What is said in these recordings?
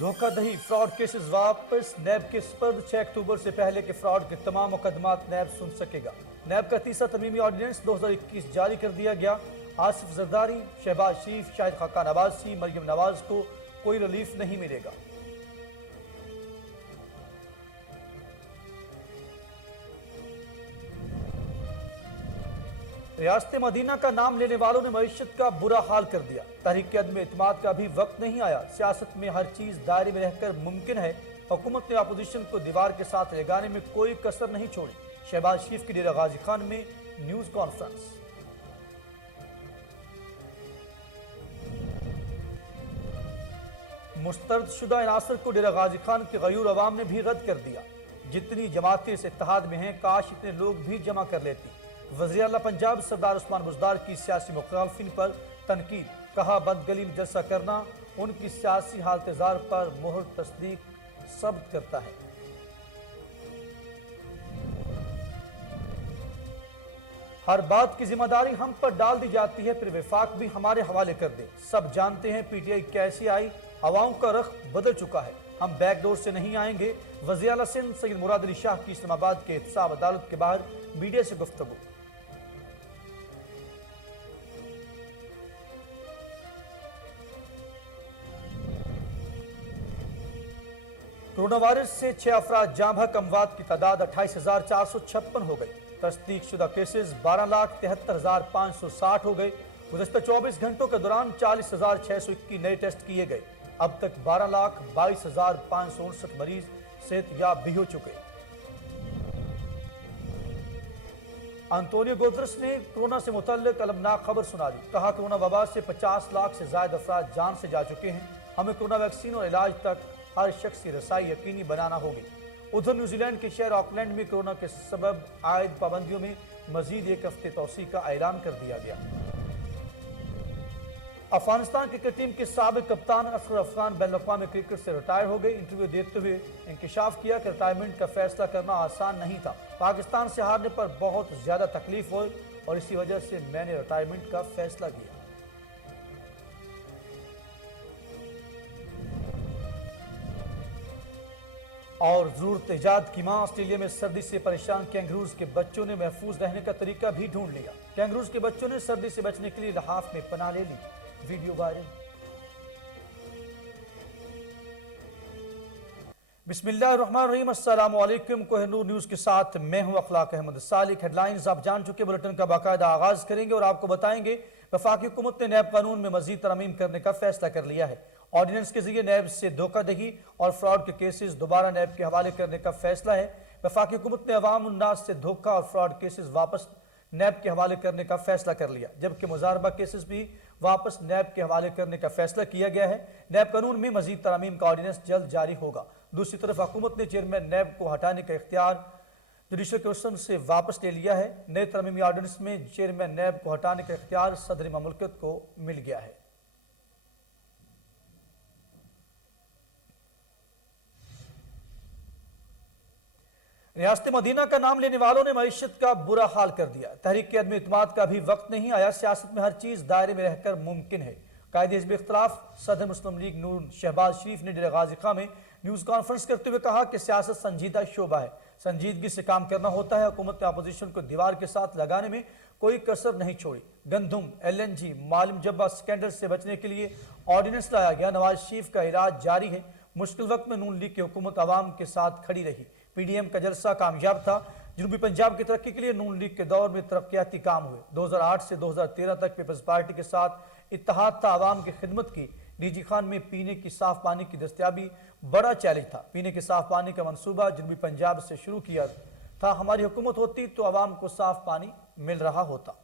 धोखा दही fraud cases वापस नैब के स्पर्द 6 अक्टूबर से पहले के फ्रॉड के तमाम मुकदमात नैब सुन सकेगा। नैब का तीसरा तमीमी ऑर्डिनेंस 2021 जारी कर दिया गया। आसिफ जरदारी, शहबाज शरीफ, शाहिद खाकान अब्बासी, मरियम नवाज को कोई रिलीफ नहीं मिलेगा। रियासत मदीना का नाम लेने वालों ने मईशत का बुरा हाल कर दिया। तहरीक अदम एतमाद का अभी वक्त नहीं आया। सियासत में हर चीज दायरे में रहकर मुमकिन है। हुकूमत ने अपोजिशन को दीवार के साथ लगाने में कोई कसर नहीं छोड़ी। शहबाज शरीफ की डेरा गाजी खान में न्यूज कॉन्फ्रेंस। मुस्तरदशुदा इनासर को डेरा गाजी खान के गयूर अवाम ने भी रद्द कर दिया। जितनी जमातें इस इत्तेहाद में हैं, काश इतने लोग भी जमा कर लेती। वज़ीर आला पंजाब सरदार उस्मान बुज़दार की सियासी मुखालफिन पर तनकीद। कहा, बदगली में जलसा करना उनकी सियासी हालतजार पर मोहर तस्दीक सब्त करता है। हर बात की जिम्मेदारी हम पर डाल दी जाती है, फिर विफाक भी हमारे हवाले कर दे। सब जानते हैं पीटीआई कैसी आई, अवाम का रख बदल चुका है। हम बैकडोर से नहीं आएंगे। वज़ीर आला सिंध सैयद मुराद अली शाह की इस्लामाबाद के एहतसाब अदालत के बाहर मीडिया से गुफ्तगू। कोरोना वायरस से 6 अफराद जाँ बहक, अमवात की तादाद 28,456 हो गई। तस्दीक शुदा केसेस 12,73,560 हो गए। गुज़श्ता 24 घंटों के दौरान 40,621 नए टेस्ट किए गए। अब तक 12,22,559 मरीज सेहतयाब भी हो चुके। अंतोनियो गुतरस ने कोरोना से मुतल्लिक अलमनाक खबर सुना दी। कहा, कोरोना वबा से 50 लाख से ज्यादा अफराद जान से जा चुके हैं। हमें कोरोना वैक्सीन और इलाज तक हर शख्स की रसाई यकीनी बनाना होगी। उधर न्यूजीलैंड के शहर ऑकलैंड में कोरोना के सबब आयद पाबंदियों में मजीद 1 हफ्ते तौसी का ऐलान कर दिया गया। अफगानिस्तान क्रिकेट टीम के साबिक कप्तान असगर अफगान बैनुल-अक़वामी क्रिकेट से रिटायर हो गए। इंटरव्यू देते हुए इंकशाफ किया कि रिटायरमेंट का फैसला करना आसान नहीं था। पाकिस्तान से हारने पर बहुत ज्यादा तकलीफ हुई और इसी वजह से मैंने रिटायरमेंट का फैसला किया। और जरूरत इजाद की मां, ऑस्ट्रेलिया में सर्दी से परेशान कैंगरूज के बच्चों ने महफूज रहने का तरीका भी ढूंढ लिया। कैंगरूज के बच्चों ने सर्दी से बचने के लिए लहाफ में पनाह ले ली। Video viral. बिस्मिल्लाहिर्रहमानिर्रहीम, अस्सलाम वालेकुम। कोहिनूर न्यूज के साथ मैं हूं अखलाक अहमद सालिक। हेडलाइंस आप जान चुके। बुलेटिन का बाकायदा आगाज करेंगे और आपको बताएंगे वफाकी हुकूमत ने नैब कानून में मजीद तरमीम करने का फैसला कर लिया है। ऑर्डिनेंस के जरिए नैब से धोखाधही और फ्रॉड के केसेस दोबारा नैब के हवाले करने का फैसला है। वफाकी हुकूमत ने अवाम उन्नास से धोखा और फ्रॉड केसेस वापस नैब के हवाले करने का फैसला कर लिया, जबकि मुजारबा केसेस भी वापस नैब के हवाले करने का फैसला किया गया है। नैब कानून में मजीद तरमीम का ऑर्डिनेंस जल्द जारी होगा। दूसरी तरफ हुकूमत ने चेयरमैन नैब को हटाने का इख्तियार जुडिशल कमीशन से वापस ले लिया है। नए तरमीमी ऑर्डिनेंस में चेयरमैन नैब को हटाने का इख्तियार सदर ममलकत को मिल गया है। रियासत मदीना का नाम लेने वालों ने मईशत का बुरा हाल कर दिया। तहरीक अदम एतमाद का अभी वक्त नहीं आया। सियासत में हर चीज दायरे में रहकर मुमकिन है। कायदे हिज़्ब इख्तिलाफ सदर मुस्लिम लीग नून शहबाज शरीफ ने डेरा गाजी खान में न्यूज कॉन्फ्रेंस करते हुए कहा कि सियासत संजीदा शोबा है, संजीदगी से काम करना होता है। हुकूमत ने अपोजिशन को दीवार के साथ लगाने में कोई कसर नहीं छोड़ी। गंदुम, LNG, मालूम जब्बा स्कैंडल से बचने के लिए ऑर्डिनेंस लाया गया। नवाज शरीफ का इलाज जारी है। मुश्किल वक्त में नून लीग की हुकूमत अवाम के साथ खड़ी रही। PDM का जलसा कामयाब था। जनूबी पंजाब की तरक्की के लिए नून लीग के दौर में तरक्याती काम हुए। 2008 से 2013 तक पीपल्स पार्टी के साथ इत्तेहाद था। अवाम की खिदमत की। डीजी खान में पीने की साफ पानी की दस्तियाबी बड़ा चैलेंज था। पीने के साफ पानी का मंसूबा जनूबी पंजाब से शुरू किया था। हमारी हुकूमत होती तो अवाम को साफ पानी मिल रहा होता।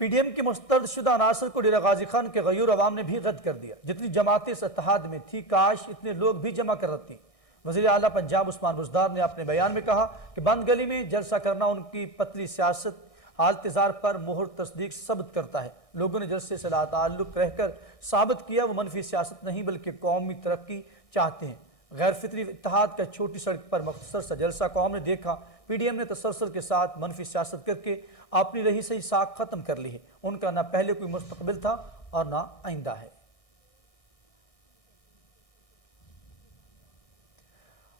PDM के मुस्तरदशुदा अनासर को डेरा गाजी खान के गयूर अवाम ने भी रद्द कर दिया। जितनी जमातें इस इत्तेहाद में थी, काश इतने लोग भी जमा कर रखती। वज़ीर आला पंजाब उस्मान बुज़दार ने अपने बयान में कहा कि बंद गली में जलसा करना उनकी पतली सियासत हालतजार पर मोहर तस्दीक सब्त करता है। लोगों ने जलसे से लाताल्लुक रहकर साबित किया वो मनफी सियासत नहीं बल्कि कौमी तरक्की चाहते हैं। गैर फितरी इत्तेहाद का छोटी सड़क पर मुख्तसर सा जलसा कौम ने देखा। PDM ने तसलसल के साथ मनफी सियासत करके अपनी रही सही साख खत्म कर ली है। उनका ना पहले कोई मुस्तकबिल था और ना आइंदा है।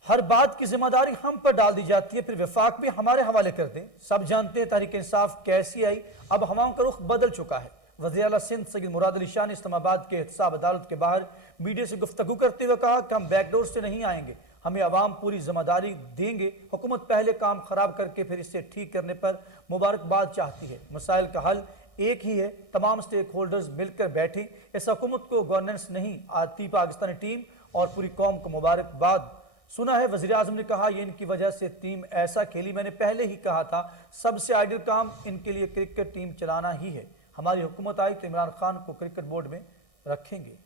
हर बात की जिम्मेदारी हम पर डाल दी जाती है, फिर वफाक भी हमारे हवाले कर दें। सब जानते हैं तहरीक इंसाफ कैसी आई, अब हवाओं का रुख बदल चुका है। वज़ीर आला सिंध सईद मुराद अली शाह ने इस्लामाबाद के एहतसाब अदालत के बाहर मीडिया से गुफ्तगू करते हुए कहा कि हम बैकडोर से नहीं आएंगे, हमें अवाम पूरी जिम्मेदारी देंगे। हुकूमत पहले काम खराब करके फिर इसे ठीक करने पर मुबारकबाद चाहती है। मसाइल का हल एक ही है, तमाम स्टेक होल्डर्स मिलकर बैठे। इस हुकूमत को गवर्नेंस नहीं आती। पाकिस्तानी टीम और पूरी कौम को मुबारकबाद। सुना है वज़ीर आज़म ने कहा, ये इनकी वजह से टीम ऐसा खेली। मैंने पहले ही कहा था सबसे आइडियल काम इनके लिए क्रिकेट टीम चलाना ही है। हमारी हुकूमत आई तो इमरान खान को क्रिकेट बोर्ड में रखेंगे।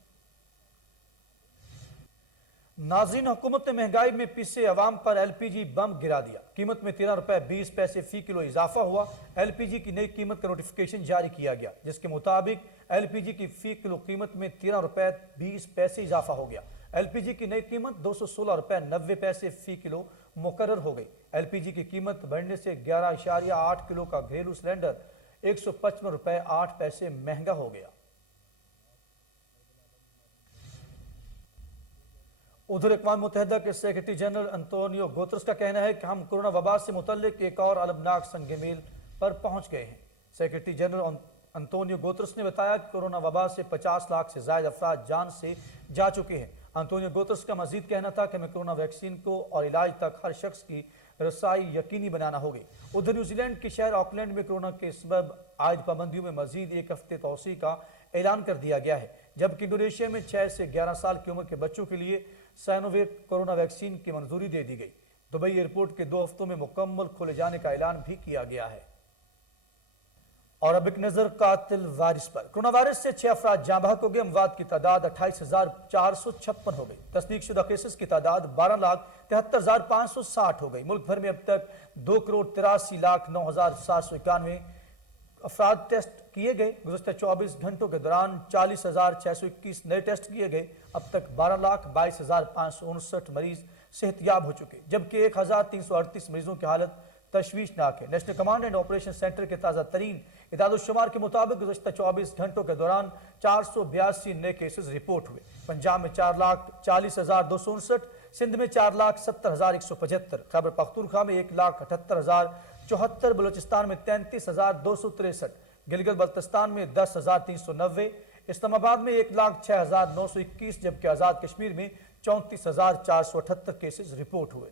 नाज़रीन, हुकूमत ने महंगाई में पिसे अवाम पर एलपीजी बम गिरा दिया। कीमत में 13 रुपए 20 पैसे फी किलो इजाफा हुआ। एलपीजी की नई कीमत का नोटिफिकेशन जारी किया गया, जिसके मुताबिक एलपीजी की फी किलो कीमत में 13 रुपए 20 पैसे इजाफा हो गया। एलपीजी की नई कीमत 216 रुपए 90 पैसे फी किलो मुकर्रर हो गई। एलपीजी की कीमत बढ़ने से 11.8 किलो का घरेलू सिलेंडर 155 रुपए 8 पैसे महंगा हो गया। उधर अक़वाम मुत्तहिदा के सेक्रेटरी जनरल अंतोनियो गुतरस का कहना है कि हम कोरोना वबा से मुतल्लिक एक और अलमनाक संग मील पर पहुंच गए हैं। सेक्रेटरी जनरल अंतोनियो गुतरस ने बताया कि कोरोना वबा से 50 लाख से ज्यादा अफराद जान से जा चुके हैं। अंतोनियो गुतरस का मजीद कहना था कि हमें कोरोना वैक्सीन को और इलाज तक हर शख्स की रसाई यकीनी बनाना होगी। उधर न्यूजीलैंड के शहर ऑकलैंड में कोरोना के सबब आयद पाबंदियों में मजीद एक हफ्ते तोसी का ऐलान कर दिया गया है, जबकि इंडोनेशिया में 6 से 11 साल की उम्र के बच्चों के लिए साइनोवेक कोरोना वैक्सीन की मंजूरी दे दी गई। दुबई एयरपोर्ट के 2 हफ्तों में मुकम्मल खोले जाने का ऐलान भी किया गया है। और अब एक नजर कातिल वारिस पर। कोरोना वायरस से 6 अफराद जाँ बहक हो गए। अमवात की तादाद 28,456 हो गई। तस्दीक शुदा केसेस की तादाद 12,73,560 हो गई। मुल्क भर में अब तक 2,83,09,791 अफराद टेस्ट किए गए। गुज़श्ता 24 घंटों के दौरान 40,621 नए टेस्ट किए गए। अब तक 12,22,559 मरीज सेहतयाब हो चुके, जबकि 1,338 मरीजों की हालत तशवीशनाक है। National command and operation centre के ताज़ा तरीन इदाद-उश-शुमार के मुताबिक गुज़श्ता 24 घंटों के दौरान 482 नए केसेस रिपोर्ट हुए। पंजाब में 4,40,259, सिंध में 4,70,175, खैबर पख्तूनख्वा में 1,78,074, बलोचिस्तान में 33,263, गिलगित बल्तिस्तान में 10,390, इस्लामाबाद में 1,06,921, जबकि आज़ाद कश्मीर में 34,478 केसेस रिपोर्ट हुए।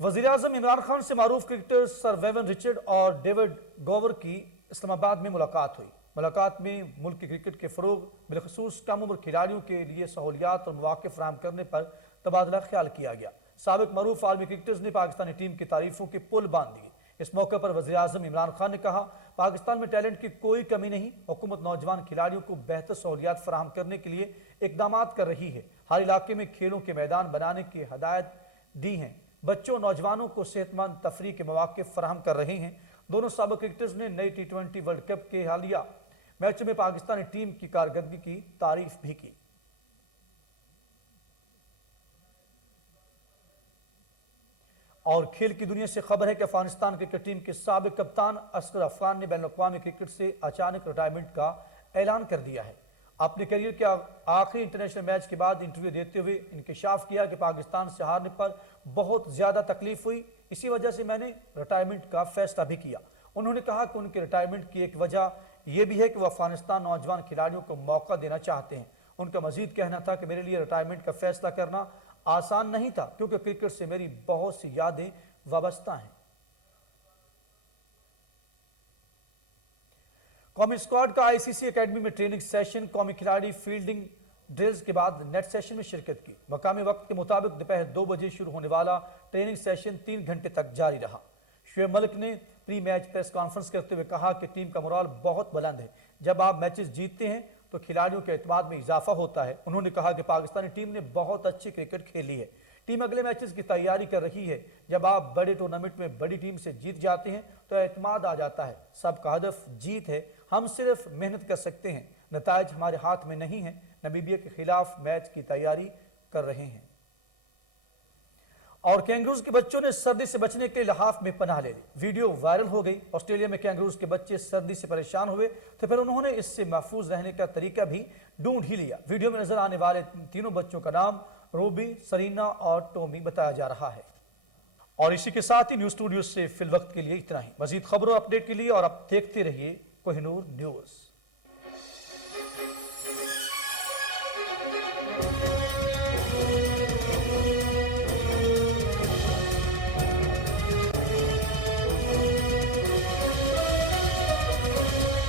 वज़ीर आज़म इमरान खान से मारूफ क्रिकेटर सर वेवन रिचर्ड और डेविड गोवर की इस्लामाबाद में मुलाकात हुई। मुलाकात में मुल्क की क्रिकेट के फ़रोग़, बिलखसूस कम उम्र खिलाड़ियों के लिए सहूलियात और मौक़े फ़राहम करने पर तबादला ख्याल किया गया। साबिक़ मारूफ आलमी क्रिकेटर्स ने पाकिस्तानी टीम की तारीफ़ों के पुल बांध दिए। इस मौके पर वज़ीर आज़म इमरान खान ने कहा, पाकिस्तान में टैलेंट की कोई कमी नहीं। हुकूमत नौजवान खिलाड़ियों को बेहतर सहूलियात फराहम करने के लिए इक़दामात कर रही है। हर इलाके में खेलों के मैदान बनाने की हदायत दी हैं। बच्चों नौजवानों को सेहतमंद तफरीह के मौके फराहम कर रहे हैं। दोनों साबिक़ क्रिकेटर्स ने नई T20 वर्ल्ड कप के हालिया मैचों में पाकिस्तानी टीम की कारकर्दगी की तारीफ भी की। और खेल की दुनिया से खबर है कि अफगानिस्तान क्रिकेट टीम के साबिक़ कप्तान असगर अफगान ने बैनुल-अक़वामी क्रिकेट से अचानक रिटायरमेंट का ऐलान कर दिया है। अपने करियर के आखिरी इंटरनेशनल मैच के बाद इंटरव्यू देते हुए इंकशाफ किया कि पाकिस्तान से हारने पर बहुत ज़्यादा तकलीफ हुई, इसी वजह से मैंने रिटायरमेंट का फैसला भी किया। उन्होंने कहा कि उनके रिटायरमेंट की एक वजह यह भी है कि वह अफगानिस्तान नौजवान खिलाड़ियों को मौका देना चाहते हैं। उनका मजीद कहना था कि मेरे लिए रिटायरमेंट का फैसला करना आसान नहीं था, क्योंकि क्रिकेट से मेरी बहुत सी यादें वाबस्ता हैं। कौमी स्क्वाड का आईसीसी एकेडमी में ट्रेनिंग सेशन। कौमी खिलाड़ी फील्डिंग ड्रिल्स के बाद नेट सेशन में शिरकत की। मकामी वक्त के मुताबिक दोपहर 2 बजे शुरू होने वाला ट्रेनिंग सेशन 3 घंटे तक जारी रहा। शुएब मलिक ने प्री मैच प्रेस कॉन्फ्रेंस करते हुए कहा कि टीम का मोराल बहुत बुलंद है। जब आप मैचेस जीतते हैं तो खिलाड़ियों के एतमाद में इजाफा होता है। उन्होंने कहा कि पाकिस्तानी टीम ने बहुत अच्छी क्रिकेट खेली है। टीम अगले मैचेस की तैयारी कर रही है। जब आप बड़े टूर्नामेंट में बड़ी टीम से जीत जाते हैं तो एतमाद आ जाता है। सबका हदफ जीत है, हम सिर्फ मेहनत कर सकते हैं। नताइज हमारे हाथ में नहीं है। नमीबिया के खिलाफ मैच की तैयारी कर रहे हैं। اور کینگروز کے بچوں نے سردی سے بچنے کے لیے لحاف میں پناہ لے لی۔ ویڈیو وائرل ہو گئی۔ آسٹریلیا میں کینگروز کے بچے سردی سے پریشان ہوئے تو پھر انہوں نے اس سے محفوظ رہنے کا طریقہ بھی ڈھونڈ ہی لیا۔ ویڈیو میں نظر آنے والے تینوں بچوں کا نام روبی، سرینا اور ٹومی بتایا جا رہا ہے۔ اور اسی کے ساتھ ہی نیوز اسٹوڈیو سے فی الوقت کے لیے اتنا ہی۔ مزید خبروں اپڈیٹ کے لیے اور اب دیکھتے رہیے کوہ نور نیوز۔